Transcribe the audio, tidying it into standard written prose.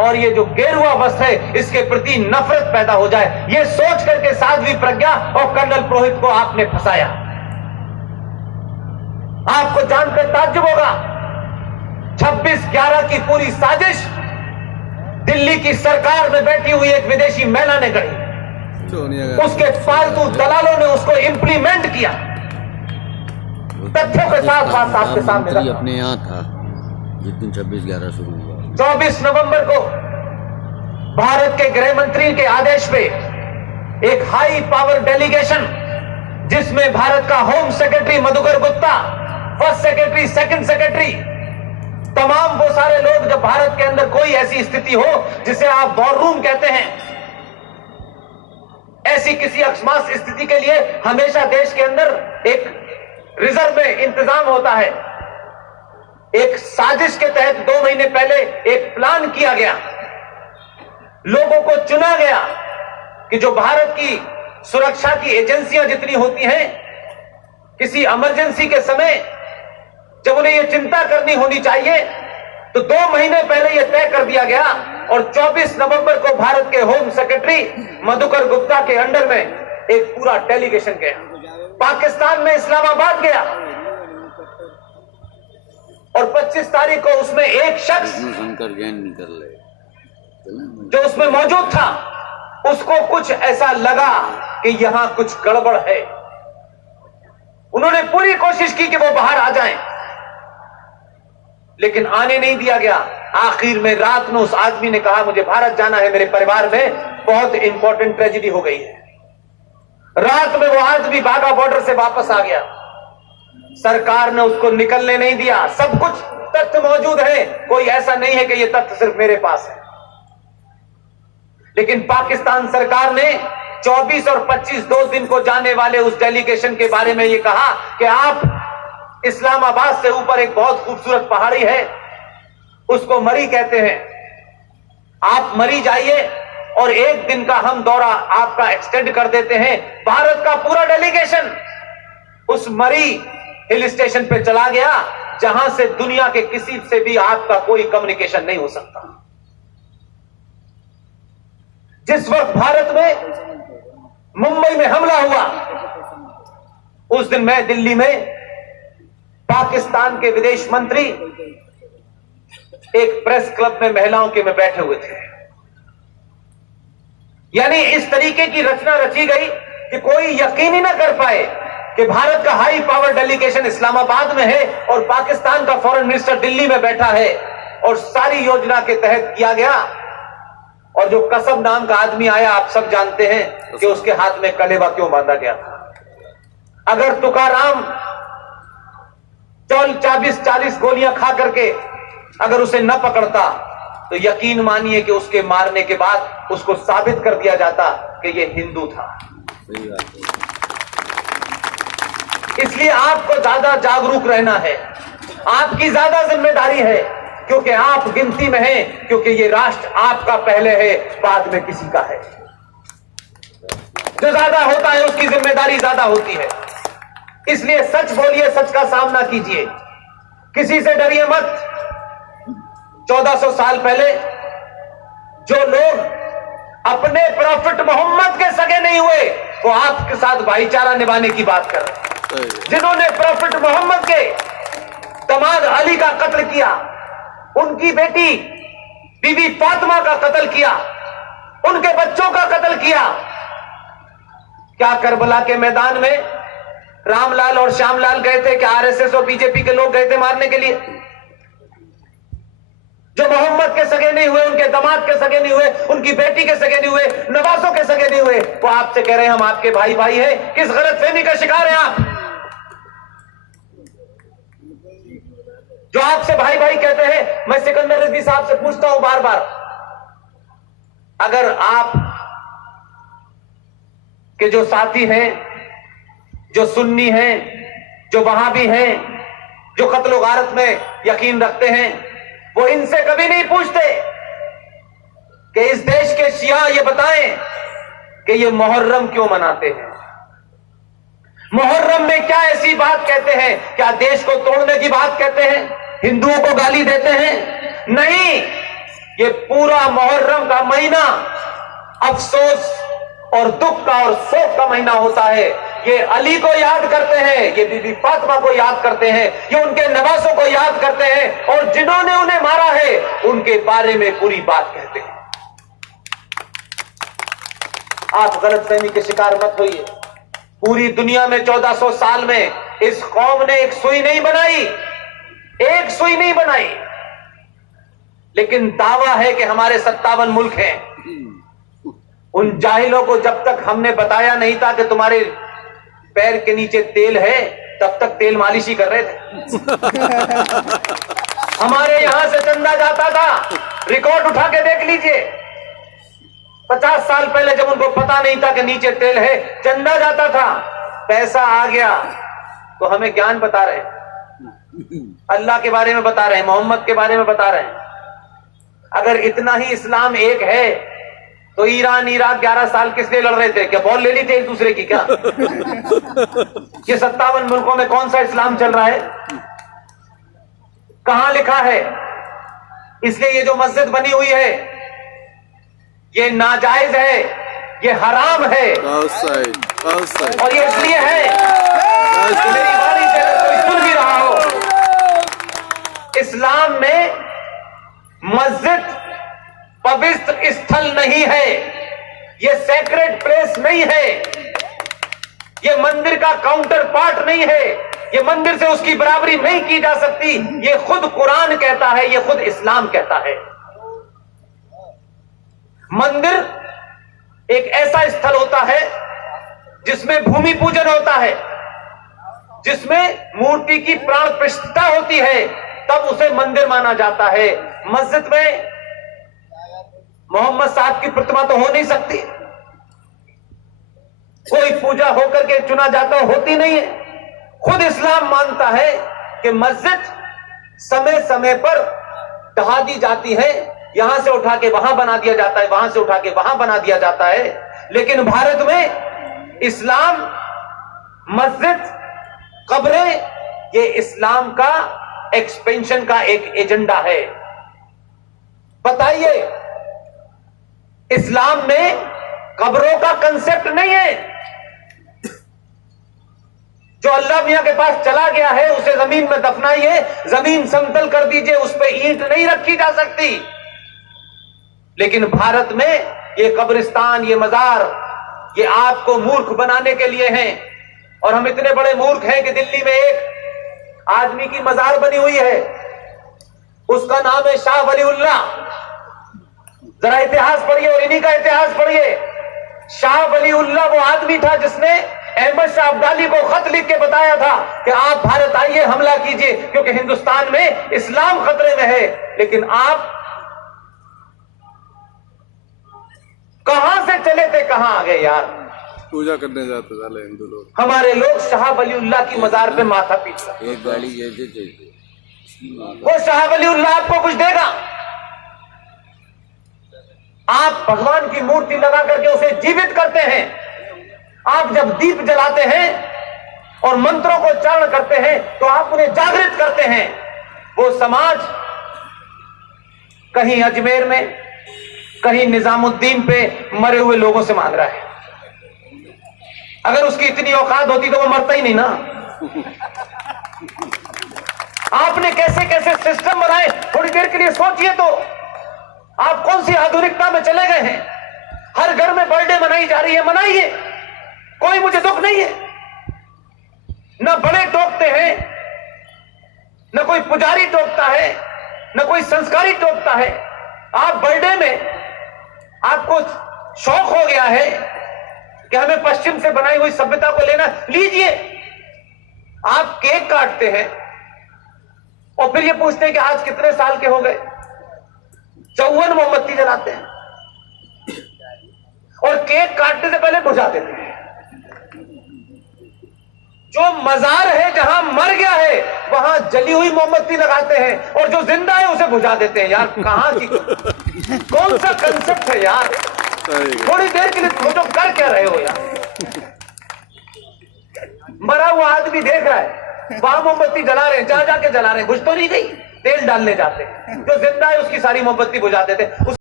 और ये जो गेरुआ वस्त्र है इसके प्रति नफरत पैदा हो जाए। ये सोच करके साध्वी प्रज्ञा और कर्नल पुरोहित को आपने फंसाया। आपको जानकर ताज्जुब होगा, 26/11 की पूरी साजिश दिल्ली की सरकार में बैठी हुई एक विदेशी महिला ने गढ़ी, उसके फालतू दलालों ने उसको इंप्लीमेंट किया। तथ्यों के साथ बात आपके सामने रखा। अपने यहाँ था जिस दिन 26/11 शुरू हुआ। 24 नवंबर को भारत के गृह मंत्री के आदेश पे एक हाई पावर डेलीगेशन, जिसमें भारत का home secretary Madhukar Gupta, first secretary, second secretary, तमाम वो सारे लोग, जब भारत के अंदर कोई ऐसी स्थिति हो जिसे आप वॉर रूम कहते हैं, ऐसी किसी अकस्मात स्थिति के लिए हमेशा देश के अंदर एक रिजर्व में इंतजाम होता है। एक साजिश के तहत 2 महीने पहले एक प्लान किया गया, लोगों को चुना गया कि जो भारत की सुरक्षा की एजेंसियां जितनी होती हैं, किसी इमरजेंसी के समय जब उन्हें यह चिंता करनी होनी चाहिए, तो 2 महीने पहले यह तय कर दिया गया और 24 नवंबर को भारत के होम सेक्रेटरी मधुकर गुप्ता के अंडर में एक पूरा डेलीगेशन गया, पाकिस्तान में इस्लामाबाद गया और 25 तारीख को उसमें एक शख्स जो उसमें मौजूद था, उसको कुछ ऐसा लगा कि यहां कुछ गड़बड़ है। उन्होंने पूरी कोशिश की कि वो बाहर आ जाएं, लेकिन आने नहीं दिया गया। आखिर में रात में उस आदमी ने कहा, मुझे भारत जाना है, मेरे परिवार में बहुत इंपॉर्टेंट ट्रेजेडी हो गई है। रात में वो आदमी बाघा बॉर्डर से वापस आ गया, सरकार ने उसको निकलने नहीं दिया। सब कुछ तथ्य मौजूद है, कोई ऐसा नहीं है कि ये तथ्य सिर्फ मेरे पास है। लेकिन पाकिस्तान सरकार ने 24 और 25 2 दिन को जाने वाले उस डेलीगेशन के बारे में ये कहा कि आप इस्लामाबाद से ऊपर एक बहुत खूबसूरत पहाड़ी है, उसको मरी कहते हैं, आप मरी जाइए और 1 दिन का हम दौरा आपका एक्सटेंड कर देते हैं। भारत का पूरा डेलीगेशन उस मरी हिल स्टेशन पे चला गया, जहां से दुनिया के किसी से भी आपका कोई कम्युनिकेशन नहीं हो सकता। जिस वक्त भारत में मुंबई में हमला हुआ, उस दिन मैं दिल्ली में पाकिस्तान के विदेश मंत्री एक प्रेस क्लब में महिलाओं के में बैठे हुए थे। यानी इस तरीके की रचना रची गई कि कोई यकीन ही ना कर पाए कि भारत का हाई पावर डेलीगेशन इस्लामाबाद में है और पाकिस्तान का फॉरेन मिनिस्टर दिल्ली में बैठा है, और सारी योजना के तहत किया गया। और जो कसम नाम का आदमी आया, आप सब जानते हैं कि उसके हाथ में कलेवा क्यों बांधा गया था। अगर तुकाराम 40 गोलियां खा करके अगर उसे न पकड़ता, तो यकीन मानिए कि उसके मारने के बाद उसको साबित कर दिया जाता कि यह हिंदू था। इसलिए आपको ज्यादा जागरूक रहना है, आपकी ज्यादा जिम्मेदारी है, क्योंकि आप गिनती में हैं, क्योंकि ये राष्ट्र आपका पहले है, बाद में किसी का है। जो ज्यादा होता है उसकी जिम्मेदारी ज्यादा होती है। इसलिए सच बोलिए, सच का सामना कीजिए, किसी से डरिए मत। 1400 साल पहले जो लोग अपने प्रॉफिट मोहम्मद के सगे नहीं हुए, वो आपके साथ भाईचारा निभाने की बात कर रहे हैं। जिन्होंने प्रॉफिट मोहम्मद के दामाद अली का कत्ल किया, उनकी बेटी बीबी फातिमा का कत्ल किया, उनके बच्चों का कत्ल किया, क्या करबला के मैदान में रामलाल और श्यामलाल गए थे? क्या आरएसएस और बीजेपी के लोग गए थे मारने के लिए? जो मोहम्मद के सगे नहीं हुए, उनके दामाद के सगे नहीं हुए, उनकी बेटी के सगे नहीं हुए, नवासों के सगे नहीं हुए, वो आपसे कह रहे हैं हम आपके भाई भाई हैं। किस गलतफहमी का शिकार हैं आप? जो आपसे भाई भाई कहते हैं। मैं सिकंदर रिजवी साहब से पूछता हूं बार बार, अगर आप के जो साथी हैं, जो सुन्नी हैं, जो वहाबी हैं, जो कत्ल गारत में यकीन रखते हैं, वो इनसे कभी नहीं पूछते कि इस देश के शिया ये बताएं कि ये मुहर्रम क्यों मनाते हैं, मुहर्रम में क्या ऐसी बात कहते हैं? क्या देश को तोड़ने की बात कहते हैं? हिंदुओं को गाली देते हैं? नहीं, ये पूरा मुहर्रम का महीना अफसोस और दुख का और शोक का महीना होता है। ये अली को याद करते हैं, ये बीबी फातिमा को याद करते हैं, ये उनके नवासों को याद करते हैं और जिन्होंने उन्हें मारा है उनके बारे में बुरी बात कहते हैं। आप गलतफहमी के शिकार मत होइए। पूरी दुनिया में 1400 साल में इस कौम ने एक सुई नहीं बनाई, एक सुई नहीं बनाई, लेकिन दावा है कि हमारे 57 मुल्क हैं। उन जाहिलों को जब तक हमने बताया नहीं था कि तुम्हारे पैर के नीचे तेल है, तब तक तेल मालिश ही कर रहे थे। हमारे यहां से चंदा जाता था, रिकॉर्ड उठा के देख लीजिए। 50 साल पहले जब उनको पता नहीं था कि नीचे तेल है, चंदा जाता था, पैसा आ गया तो हमें ज्ञान बता रहे हैं, अल्लाह के बारे में बता रहे हैं, मोहम्मद के बारे में बता रहे हैं। अगर इतना ही इस्लाम एक है तो ईरान इराक 11 साल किस लिए लड़ रहे थे? क्या बॉल ले ली थी एक दूसरे की क्या? ये 57 मुल्कों में कौन सा इस्लाम चल रहा है? कहां लिखा है? इसलिए ये जो मस्जिद बनी हुई है ये नाजायज है, ये हराम है। और ये इसलिए है कि मेरी वाणी से अगर कोई सुन भी रहा हो, इस्लाम में मस्जिद पवित्र स्थल नहीं है, ये सेक्रेड प्लेस नहीं है, ये मंदिर का काउंटर पार्ट नहीं है, ये मंदिर से उसकी बराबरी नहीं की जा सकती। ये खुद कुरान कहता है, ये खुद इस्लाम कहता है। मंदिर एक ऐसा स्थल होता है जिसमें भूमि पूजन होता है, जिसमें मूर्ति की प्राण प्रतिष्ठा होती है, तब उसे मंदिर माना जाता है। मस्जिद में मोहम्मद साहब की प्रतिमा तो हो नहीं सकती, कोई पूजा होकर के चुना जाता होती नहीं है। खुद इस्लाम मानता है कि मस्जिद समय समय पर ढहा दी जाती है, यहां से उठा के वहां बना दिया जाता है, वहां से उठा के वहां बना दिया जाता है। लेकिन भारत में इस्लाम, मस्जिद, कब्रें, ये इस्लाम का एक्सपेंशन का एक एजेंडा है। बताइए, इस्लाम में कब्रों का कंसेप्ट नहीं है। जो अल्लाह मियां के पास चला गया है उसे जमीन में दफनाइए, जमीन समतल कर दीजिए, उस पर ईंट नहीं रखी जा सकती। लेकिन भारत में ये कब्रिस्तान, ये मजार, ये आपको मूर्ख बनाने के लिए हैं। और हम इतने बड़े मूर्ख हैं कि दिल्ली में एक आदमी की मजार बनी हुई है, उसका नाम है शाह वलीउल्लाह। जरा इतिहास पढ़िए और इन्हीं का इतिहास पढ़िए। शाह वलीउल्लाह वो आदमी था जिसने अहमद शाह अब्दाली को खत लिख के बताया था कि आप भारत आइए, हमला कीजिए, क्योंकि हिंदुस्तान में इस्लाम खतरे में है। लेकिन आप कहां से चले थे, कहां आ गए यार? पूजा करने जाते साले हिंदू लोग। हमारे लोग शाह वलीउल्लाह की मजार पे माथा पीटते। एक गाड़ी ये दे चाहिए। वो शाह वलीउल्लाह आपको कुछ देगा? आप भगवान की मूर्ति लगा करके उसे जीवित करते हैं। आप जब दीप जलाते हैं और मंत्रों को उच्चारण करते हैं तो आप उन्हें जागृत करते हैं। वो समाज कहीं अजमेर में, कहीं निजामुद्दीन पे मरे हुए लोगों से मांग रहा है। अगर उसकी इतनी औकात होती तो वो मरता ही नहीं ना। आपने कैसे कैसे सिस्टम बनाए, थोड़ी देर के लिए सोचिए तो। आप कौन सी आधुनिकता में चले गए हैं? हर घर में बर्थडे मनाई जा रही है, मनाइए, कोई मुझे दुख नहीं है। न बड़े टोकते हैं, न कोई पुजारी टोकता है, न कोई संस्कारी टोकता है। आप बर्थडे में आपको शौक हो गया है कि हमें पश्चिम से बनाई हुई सभ्यता को लेना, लीजिए। आप केक काटते हैं और फिर ये पूछते हैं कि आज कितने साल के हो गए। 54 मोमबत्ती जलाते हैं और केक काटने से पहले बुझा देते हैं। जो मजार है, जहां मर गया है, वहां जली हुई मोमबत्ती लगाते हैं और जो जिंदा है उसे बुझा देते हैं। यार कहां की कौन सा कंसेप्ट है यार? थोड़ी देर के लिए सोचो, कर क्या रहे हो यार? मरा हुआ आदमी देख रहा है, वहां मोमबत्ती जला रहे हैं, जहां जाके जला रहे हैं, बुझ तो नहीं गई। तेल डालने जाते हैं, जो जिंदा है उसकी सारी मोमबत्ती बुझा देते हैं।